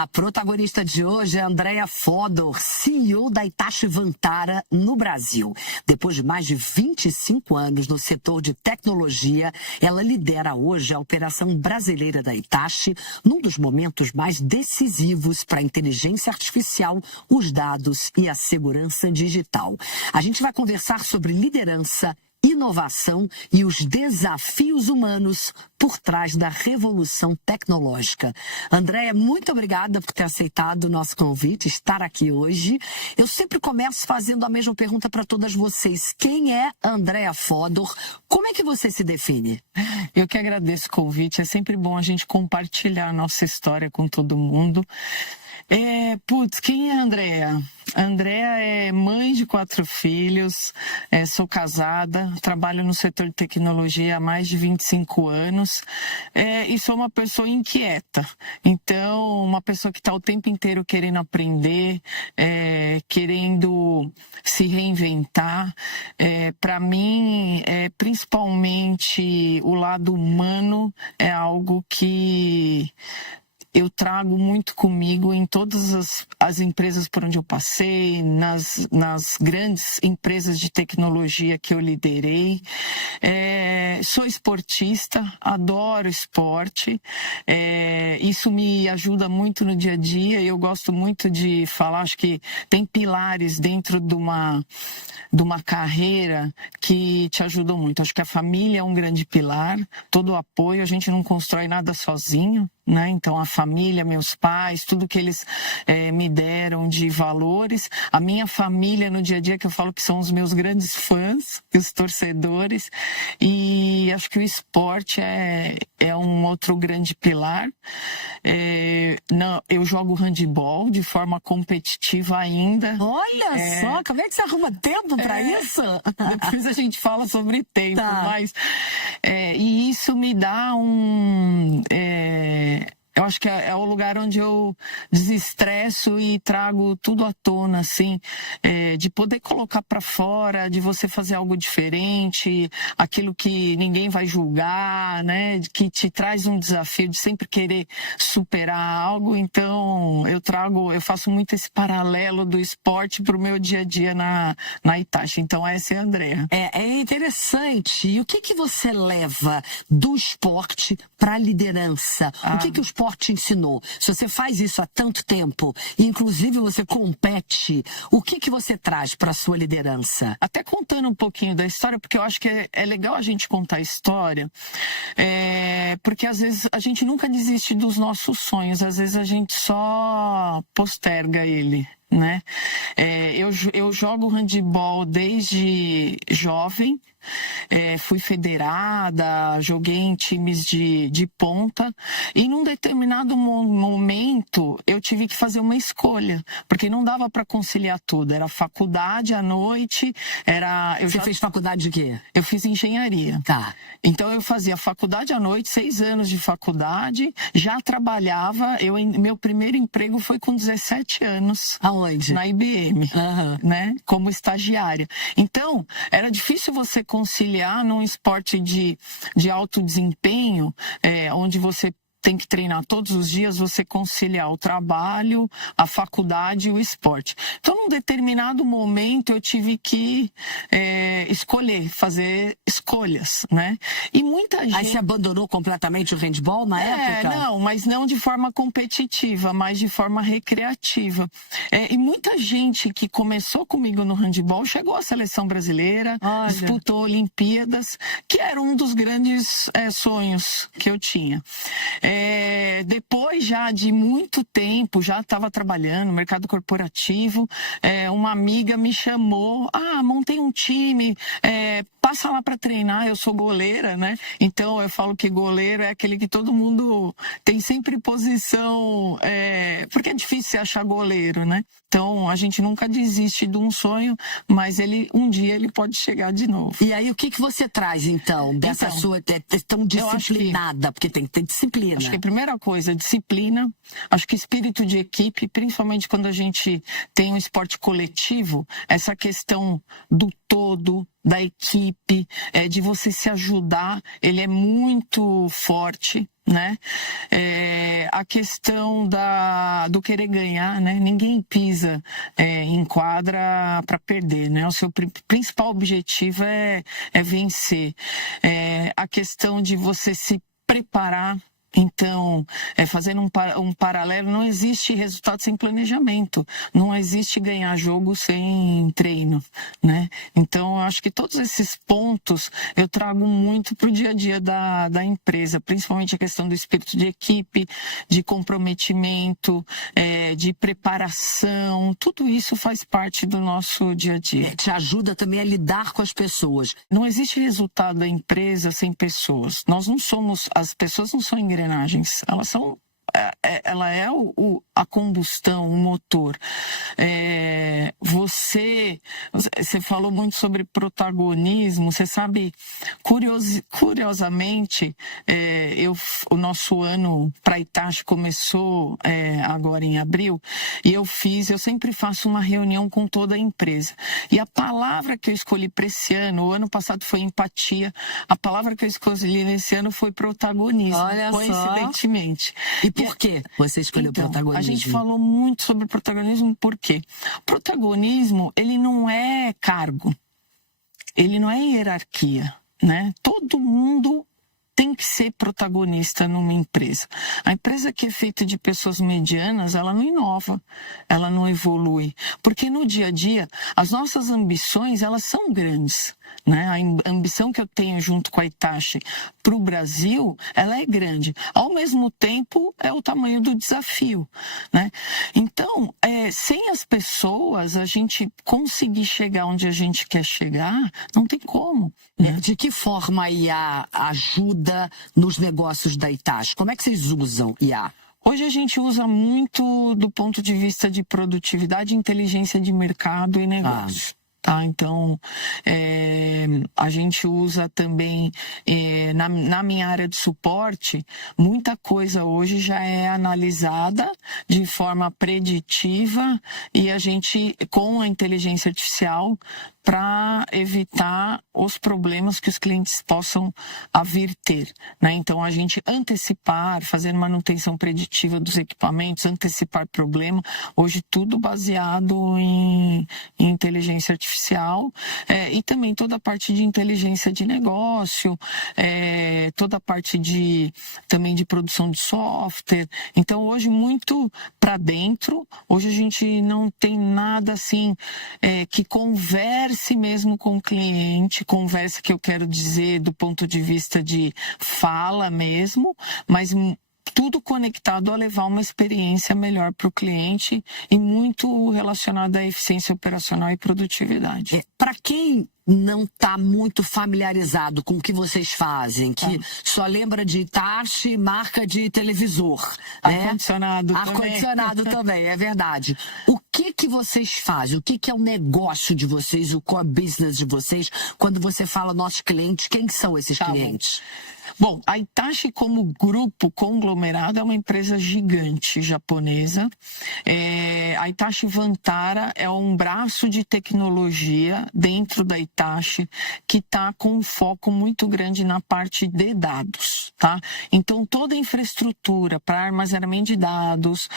A protagonista de hoje é Andrea Fodor, CEO da Hitachi Vantara no Brasil. Depois de mais de 25 anos no setor de tecnologia, ela lidera hoje a operação brasileira da Hitachi num dos momentos mais decisivos para a inteligência artificial, os dados e a segurança digital. A gente vai conversar sobre liderança, inovação e os desafios humanos por trás da revolução tecnológica. Andrea, muito obrigada por ter aceitado o nosso convite, estar aqui hoje. Eu sempre começo fazendo a mesma pergunta para todas vocês. Quem é Andrea Fodor? Como é que você se define? Eu que agradeço o convite. É sempre bom a gente compartilhar a nossa história com todo mundo. Quem é a Andrea? A Andrea é mãe de 4 filhos, sou casada, trabalho no setor de tecnologia há mais de 25 anos e sou uma pessoa inquieta. Então, uma pessoa que está o tempo inteiro querendo aprender, querendo se reinventar. Para mim, principalmente o lado humano é algo que eu trago muito comigo em todas as empresas por onde eu passei, nas grandes empresas de tecnologia que eu liderei. Sou esportista, adoro esporte. Isso me ajuda muito no dia a dia e eu gosto muito de falar, acho que tem pilares dentro de uma carreira que te ajudam muito. Acho que a família é um grande pilar, todo o apoio, a gente não constrói nada sozinho, né? Então a família, meus pais, tudo que eles me deram de valores, a minha família no dia a dia, que eu falo que são os meus grandes fãs, os torcedores, e acho que o esporte é um outro grande pilar. Eu jogo handebol de forma competitiva ainda. Olha só, como é que você arruma tempo para isso? Depois a gente fala sobre tempo, tá. Mas e isso me dá eu acho que é o lugar onde eu desestresso e trago tudo à tona, assim, de poder colocar para fora, de você fazer algo diferente, aquilo que ninguém vai julgar, né? Que te traz um desafio de sempre querer superar algo. Então, eu faço muito esse paralelo do esporte para o meu dia a dia na Hitachi. Então, essa é a Andrea. É interessante. E o que você leva do esporte para a liderança? O que o esporte te ensinou? Se você faz isso há tanto tempo, e inclusive você compete, o que você traz para a sua liderança? Até contando um pouquinho da história, porque eu acho que é legal a gente contar a história, porque às vezes a gente nunca desiste dos nossos sonhos, às vezes a gente só posterga ele, né? Eu jogo handebol desde jovem, fui federada, joguei em times de ponta e num determinado momento eu tive que fazer uma escolha, porque não dava para conciliar tudo, era faculdade à noite, Você fez faculdade de quê? Eu fiz engenharia. Tá. Então eu fazia faculdade à noite, 6 anos de faculdade, já trabalhava, meu primeiro emprego foi com 17 anos. Aonde? Na IBM, né? Como estagiária. Então, era difícil você conciliar num esporte de alto desempenho, onde você tem que treinar todos os dias, você conciliar o trabalho, a faculdade e o esporte. Então, num determinado momento, eu tive que escolher, fazer escolhas, né? E muita gente... Aí você abandonou completamente o handball na época? Não, mas não de forma competitiva, mas de forma recreativa. E muita gente que começou comigo no handball chegou à seleção brasileira, disputou Olimpíadas, que era um dos grandes sonhos que eu tinha. Depois já de muito tempo, já estava trabalhando no mercado corporativo, uma amiga me chamou, montei um time, passa lá para treinar, eu sou goleira, né? Então eu falo que goleiro é aquele que todo mundo tem sempre posição, porque é difícil você achar goleiro, né? Então a gente nunca desiste de um sonho, mas um dia ele pode chegar de novo. E aí o que você traz então, dessa sua tão disciplinada, porque tem que ter disciplina. Acho que a primeira coisa, disciplina. Acho que espírito de equipe, principalmente quando a gente tem um esporte coletivo, essa questão do todo, da equipe, de você se ajudar, ele é muito forte, né? A questão do querer ganhar, né? Ninguém pisa em quadra para perder, né? O seu principal objetivo é vencer. A questão de você se preparar. Então, fazendo um paralelo, não existe resultado sem planejamento, não existe ganhar jogo sem treino, né? Então, eu acho que todos esses pontos eu trago muito para o dia a dia da empresa, principalmente a questão do espírito de equipe, de comprometimento, de preparação, tudo isso faz parte do nosso dia a dia. Te ajuda também a lidar com as pessoas. Não existe resultado da empresa sem pessoas. As pessoas não são engrenagens, elas são, ela é a combustão, o motor. Você falou muito sobre protagonismo, você sabe, curiosamente, o nosso ano para Hitachi começou agora em abril, e eu sempre faço uma reunião com toda a empresa. E a palavra que eu escolhi para esse ano, o ano passado foi empatia, a palavra que eu escolhi nesse ano foi protagonismo. Olha coincidentemente. Só. E por que você escolheu protagonismo? A gente falou muito sobre protagonismo porque protagonismo, ele não é cargo, ele não é hierarquia, né? Todo mundo tem que ser protagonista numa empresa. A empresa que é feita de pessoas medianas, ela não inova, ela não evolui. Porque no dia a dia, as nossas ambições, elas são grandes, né? A ambição que eu tenho junto com a Hitachi para o Brasil, ela é grande. Ao mesmo tempo, é o tamanho do desafio, né? Então, sem as pessoas, a gente conseguir chegar onde a gente quer chegar, não tem como. Né? De que forma a IA ajuda nos negócios da Hitachi? Como é que vocês usam IA? Hoje a gente usa muito do ponto de vista de produtividade, inteligência de mercado e negócio. Tá? Então, a gente usa também, na minha área de suporte, muita coisa hoje já é analisada de forma preditiva e a gente, com a inteligência artificial, para evitar os problemas que os clientes possam vir ter, né? Então, a gente antecipar, fazer manutenção preditiva dos equipamentos, antecipar problema, hoje tudo baseado em inteligência artificial, e também toda a parte de inteligência de negócio, toda a parte também de produção de software. Então, hoje muito para dentro, hoje a gente não tem nada assim que converse mesmo com o cliente, conversa que eu quero dizer do ponto de vista de fala mesmo, mas tudo conectado a levar uma experiência melhor para o cliente e muito relacionado à eficiência operacional e produtividade. Para quem não está muito familiarizado com o que vocês fazem, que só lembra de Hitachi, marca de televisor, ar-condicionado também. Ar-condicionado também, é verdade. O que vocês fazem? O que é o negócio de vocês, o core business de vocês, quando você fala nossos clientes, quem são esses clientes? Bom, a Hitachi como grupo conglomerado é uma empresa gigante japonesa. A Hitachi Vantara é um braço de tecnologia dentro da Hitachi que está com um foco muito grande na parte de dados, tá? Então, toda a infraestrutura para armazenamento de dados,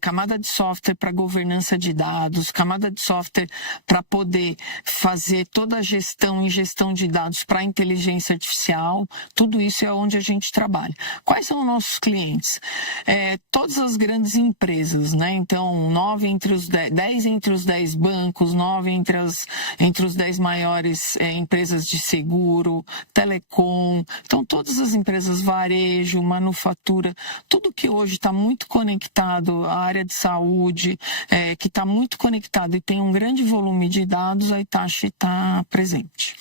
camada de software para governança de dados, camada de software para poder fazer toda a gestão e ingestão de dados para inteligência artificial, tudo isso é onde a gente trabalha. Quais são os nossos clientes? Todas as grandes empresas, né? Então, 10 entre os 10 bancos, 9 entre os 10 maiores empresas de seguro, telecom. Então, todas as empresas, varejo, manufatura, tudo que hoje está muito conectado à área de saúde, que está muito conectado e tem um grande volume de dados, a Hitachi está presente.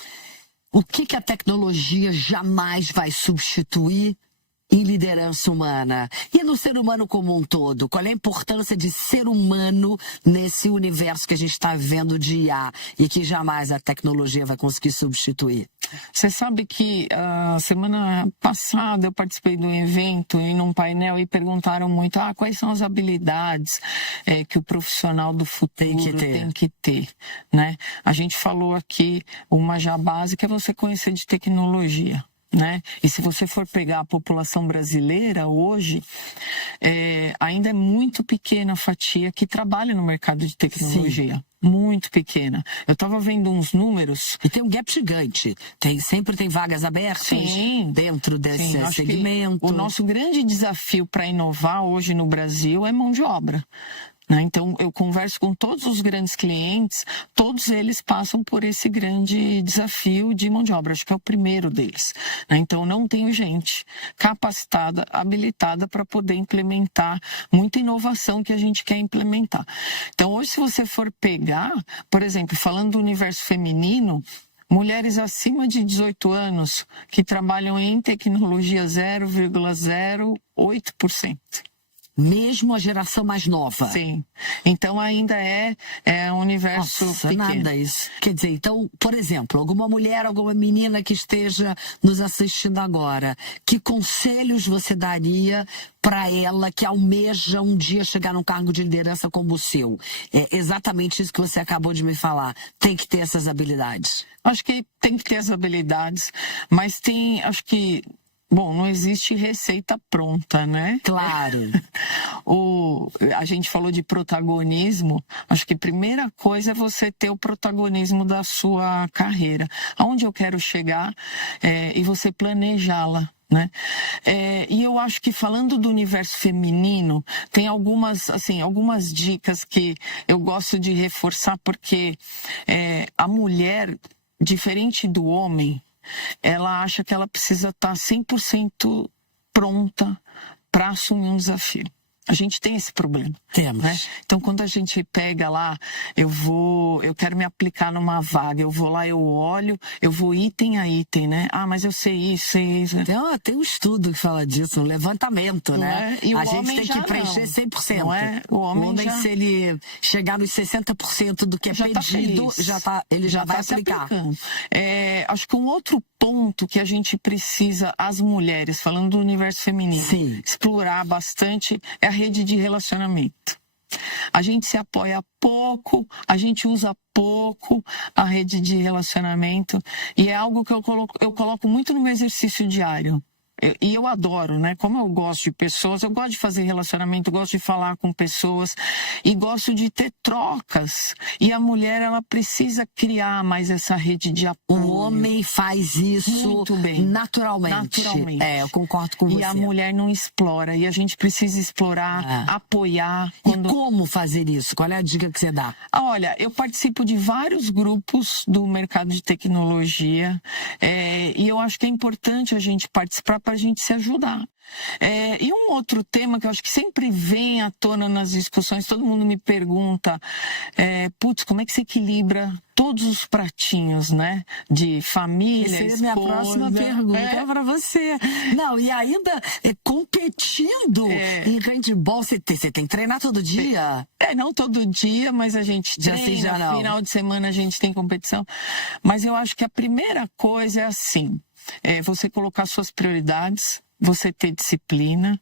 O que a tecnologia jamais vai substituir em liderança humana e no ser humano como um todo? Qual é a importância de ser humano nesse universo que a gente está vivendo de IA e que jamais a tecnologia vai conseguir substituir? Você sabe que a semana passada eu participei de um evento em um painel e perguntaram muito quais são as habilidades que o profissional do futuro tem que ter, né? A gente falou aqui, uma já básica é você conhecer de tecnologia. Né? E se você for pegar a população brasileira hoje, ainda é muito pequena a fatia que trabalha no mercado de tecnologia. Sim. Muito pequena. Eu estava vendo uns números. E tem um gap gigante. Sempre tem vagas abertas. Sim. Dentro desse segmento. O nosso grande desafio para inovar hoje no Brasil é mão de obra. Então, eu converso com todos os grandes clientes, todos eles passam por esse grande desafio de mão de obra. Acho que é o primeiro deles. Então, não tenho gente capacitada, habilitada para poder implementar muita inovação que a gente quer implementar. Então, hoje, se você for pegar, por exemplo, falando do universo feminino, mulheres acima de 18 anos que trabalham em tecnologia 0,08%. Mesmo a geração mais nova. Sim. Então ainda é um universo pequeno. Nada isso. Quer dizer, então, por exemplo, alguma mulher, alguma menina que esteja nos assistindo agora, que conselhos você daria para ela que almeja um dia chegar num cargo de liderança como o seu? É exatamente isso que você acabou de me falar. Tem que ter essas habilidades. Acho que tem que ter as habilidades, mas acho que bom, não existe receita pronta, né? Claro. A gente falou de protagonismo. Acho que a primeira coisa é você ter o protagonismo da sua carreira. Aonde eu quero chegar e você planejá-la. Né? E eu acho que falando do universo feminino, tem algumas dicas que eu gosto de reforçar, porque a mulher, diferente do homem, ela acha que ela precisa estar 100% pronta para assumir um desafio. A gente tem esse problema. Temos. Né? Então, quando a gente pega lá, eu quero me aplicar numa vaga, eu vou lá, eu olho, eu vou item a item, né? Mas eu sei isso, sei isso. Tem um estudo que fala disso, um levantamento, né? E a gente tem que preencher 100%. Não é? O homem se ele chegar nos 60% do que é pedido, ele já vai aplicar. Acho que um outro ponto que a gente precisa, as mulheres, falando do universo feminino, sim, explorar bastante é a rede de relacionamento. A gente se apoia pouco, a gente usa pouco a rede de relacionamento e é algo que eu coloco muito no meu exercício diário. E eu adoro, né? Como eu gosto de pessoas, eu gosto de fazer relacionamento, eu gosto de falar com pessoas e gosto de ter trocas. E a mulher, ela precisa criar mais essa rede de apoio. O homem faz isso muito bem. Naturalmente. Eu concordo com você. E a mulher não explora. E a gente precisa explorar, apoiar. E como fazer isso? Qual é a dica que você dá? Olha, eu participo de vários grupos do mercado de tecnologia e eu acho que é importante a gente participar para a gente se ajudar. E um outro tema que eu acho que sempre vem à tona nas discussões, todo mundo me pergunta, como é que se equilibra todos os pratinhos, né? De família, essa é a minha próxima pergunta para você. Não, e ainda competindo em handball, você tem que treinar todo dia? Não todo dia, mas a gente treina, no final de semana a gente tem competição. Mas eu acho que a primeira coisa é assim, você colocar suas prioridades, você ter disciplina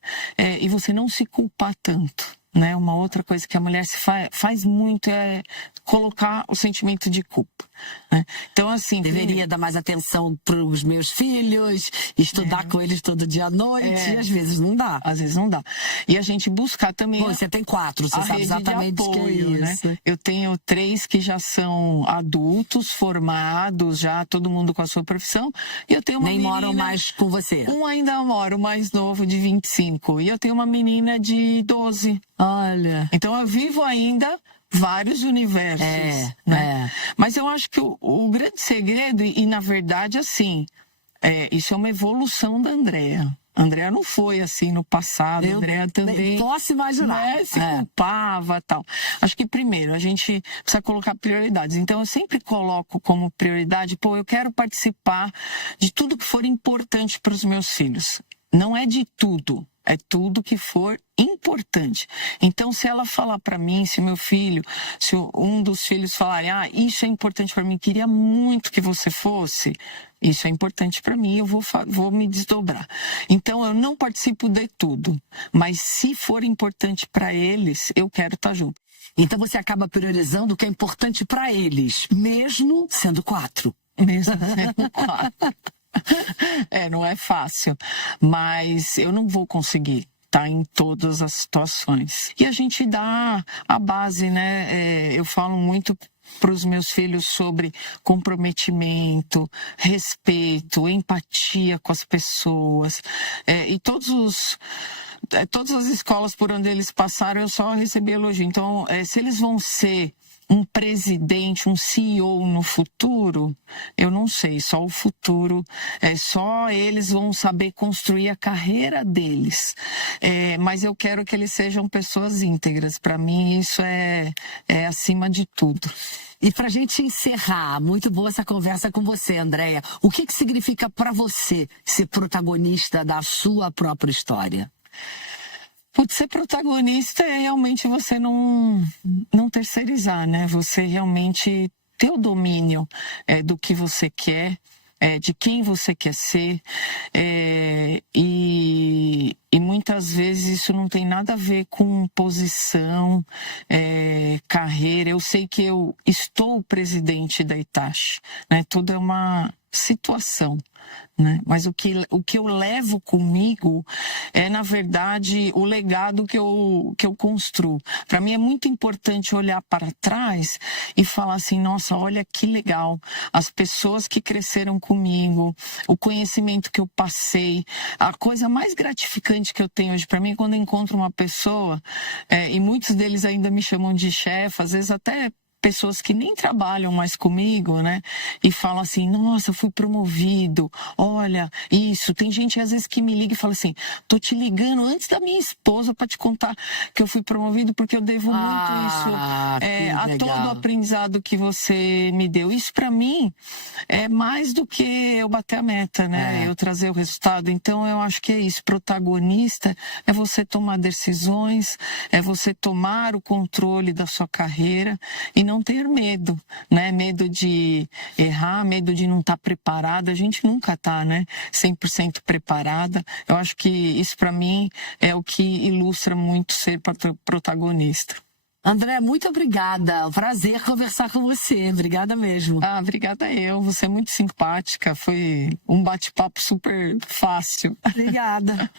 e você não se culpar tanto. Né? Uma outra coisa que a mulher faz muito é colocar o sentimento de culpa. Né? Então, assim... Deveria dar mais atenção para os meus filhos, estudar com eles todo dia à noite, e às vezes não dá. Às vezes não dá. E a gente buscar também... Você tem 4, você sabe exatamente o que é isso. Né? Eu tenho 3 que já são adultos, formados, já todo mundo com a sua profissão, e eu tenho uma menina... Nem moram mais com você? Um ainda mora, o mais novo, de 25, e eu tenho uma menina de 12. Olha. Então eu vivo ainda vários universos, né? Mas eu acho que o grande segredo, e na verdade assim, isso é uma evolução da Andrea. A Andrea não foi assim no passado, a Andrea também... Posso imaginar. Né, se culpava e tal. Acho que primeiro a gente precisa colocar prioridades. Então eu sempre coloco como prioridade, eu quero participar de tudo que for importante para os meus filhos. Não é de tudo. É tudo que for importante. Então, se ela falar para mim, se meu filho, se um dos filhos falarem, isso é importante para mim, queria muito que você fosse, isso é importante para mim, eu vou me desdobrar. Então, eu não participo de tudo, mas se for importante para eles, eu quero estar junto. Então você acaba priorizando o que é importante para eles, mesmo sendo 4. Mesmo sendo 4. Não é fácil, mas eu não vou conseguir estar em todas as situações. E a gente dá a base, né? Eu falo muito para os meus filhos sobre comprometimento, respeito, empatia com as pessoas. E todas as escolas por onde eles passaram, eu só recebi elogio. Então, se eles vão ser um presidente, um CEO no futuro, eu não sei, só o futuro, só eles vão saber construir a carreira deles. Mas eu quero que eles sejam pessoas íntegras. Para mim, isso é acima de tudo. E para a gente encerrar, muito boa essa conversa com você, Andréia. O que significa para você ser protagonista da sua própria história? Ser protagonista é realmente você não terceirizar, né? Você realmente ter o domínio do que você quer, de quem você quer ser. E muitas vezes isso não tem nada a ver com posição, carreira. Eu sei que eu estou presidente da Itachi, né? Tudo é uma situação, né? Mas o que eu levo comigo é, na verdade, o legado que eu construo. Para mim é muito importante olhar para trás e falar assim, nossa, olha que legal, as pessoas que cresceram comigo, o conhecimento que eu passei. A coisa mais gratificante que eu tenho hoje para mim é quando eu encontro uma pessoa, e muitos deles ainda me chamam de chefe, às vezes até pessoas que nem trabalham mais comigo, né? E falam assim, nossa, fui promovido, olha, isso. Tem gente às vezes que me liga e fala assim, tô te ligando antes da minha esposa para te contar que eu fui promovido porque eu devo muito isso a todo o aprendizado que você me deu. Isso para mim é mais do que eu bater a meta, né? Eu trazer o resultado. Então eu acho que é isso, protagonista é você tomar decisões, é você tomar o controle da sua carreira e não ter medo, né? Medo de errar, medo de não estar preparada. A gente nunca está, né? 100% preparada. Eu acho que isso, para mim, é o que ilustra muito ser protagonista. André, muito obrigada. Um prazer conversar com você. Obrigada mesmo. Obrigada eu. Você é muito simpática. Foi um bate-papo super fácil. Obrigada.